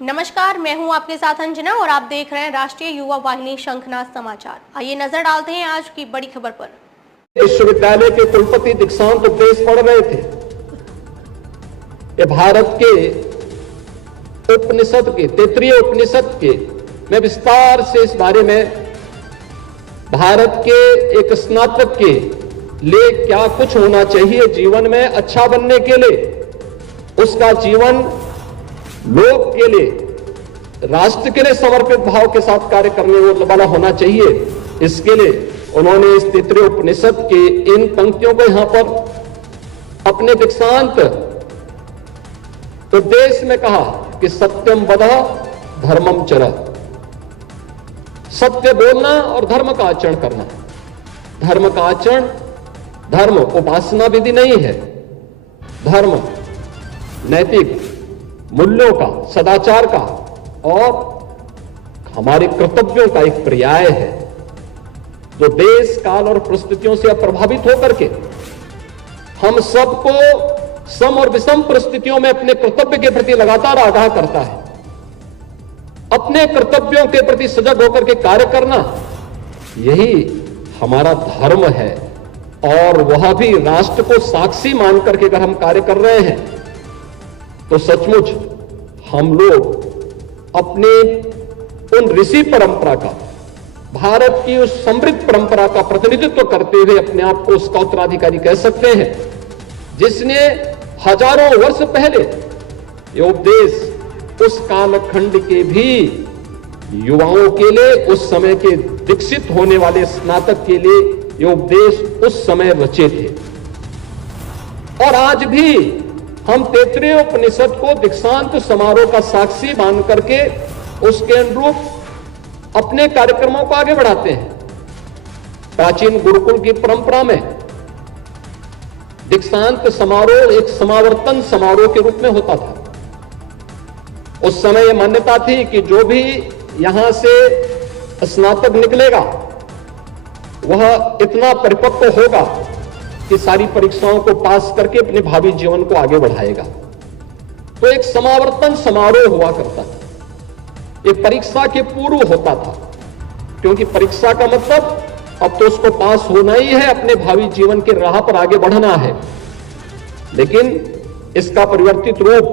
नमस्कार, मैं हूं आपके साथ अंजना और आप देख रहे हैं राष्ट्रीय युवा वाहिनी शंखनाद समाचार। आइए नजर डालते हैं आज की बड़ी खबर पर। विश्वविद्यालय के कुलपति दीक्षांत उपदेश पढ़ रहे थे। ये भारत के उपनिषद के तैत्तिरीय उपनिषद के मैं विस्तार से इस बारे में भारत के एक स्नातक के लिए क्या कुछ होना चाहिए जीवन में अच्छा बनने के लिए, उसका जीवन लोक के लिए, राष्ट्र के लिए समर्पित भाव के साथ कार्य करने वाला होना चाहिए। इसके लिए उन्होंने इस तैत्तिरीय उपनिषद के इन पंक्तियों को यहां पर अपने दीक्षांत उपदेश में कहा कि सत्यम वदः धर्मम चरः, सत्य बोलना और धर्म का आचरण करना। धर्म का आचरण, धर्म उपासना विधि नहीं है, धर्म नैतिक मूल्यों का, सदाचार का और हमारे कर्तव्यों का एक पर्याय है जो देश काल और परिस्थितियों से प्रभावित होकर के हम सबको सम और विषम परिस्थितियों में अपने कर्तव्य के प्रति लगातार आगाह करता है। अपने कर्तव्यों के प्रति सजग होकर के कार्य करना, यही हमारा धर्म है। और वह भी राष्ट्र को साक्षी मान करके अगर हम कार्य कर रहे हैं तो सचमुच हम लोग अपने उन ऋषि परंपरा का, भारत की उस समृद्ध परंपरा का प्रतिनिधित्व करते हुए अपने आप को उसका उत्तराधिकारी कह सकते हैं, जिसने हजारों वर्ष पहले ये उपदेश उस कालखंड के भी युवाओं के लिए, उस समय के दीक्षित होने वाले स्नातक के लिए ये उपदेश उस समय रचे थे। और आज भी हम तैत्तिरीय उपनिषद को दीक्षांत समारोह का साक्षी मान करके उसके अनुरूप अपने कार्यक्रमों को आगे बढ़ाते हैं। प्राचीन गुरुकुल की परंपरा में दीक्षांत समारोह एक समावर्तन समारोह के रूप में होता था। उस समय यह मान्यता थी कि जो भी यहां से स्नातक निकलेगा वह इतना परिपक्व होगा कि सारी परीक्षाओं को पास करके अपने भावी जीवन को आगे बढ़ाएगा। तो एक समावर्तन समारोह हुआ करता था, एक परीक्षा के पूर्व होता था, क्योंकि परीक्षा का मतलब अब तो उसको पास होना ही है, अपने भावी जीवन के राह पर आगे बढ़ना है। लेकिन इसका परिवर्तित रूप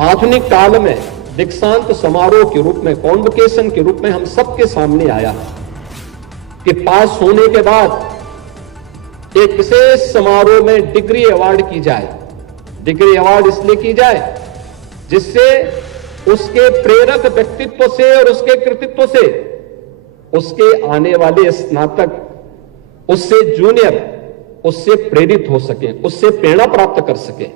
आधुनिक काल में दीक्षांत समारोह के रूप में, कॉन्वोकेशन के रूप में हम सबके सामने आया है कि पास होने के बाद एक विशेष समारोह में डिग्री अवार्ड की जाए। डिग्री अवार्ड इसलिए की जाए जिससे उसके प्रेरक व्यक्तित्व से और उसके कृतित्व से उसके आने वाले स्नातक उससे जूनियर उससे प्रेरित हो सके, उससे प्रेरणा प्राप्त कर सके।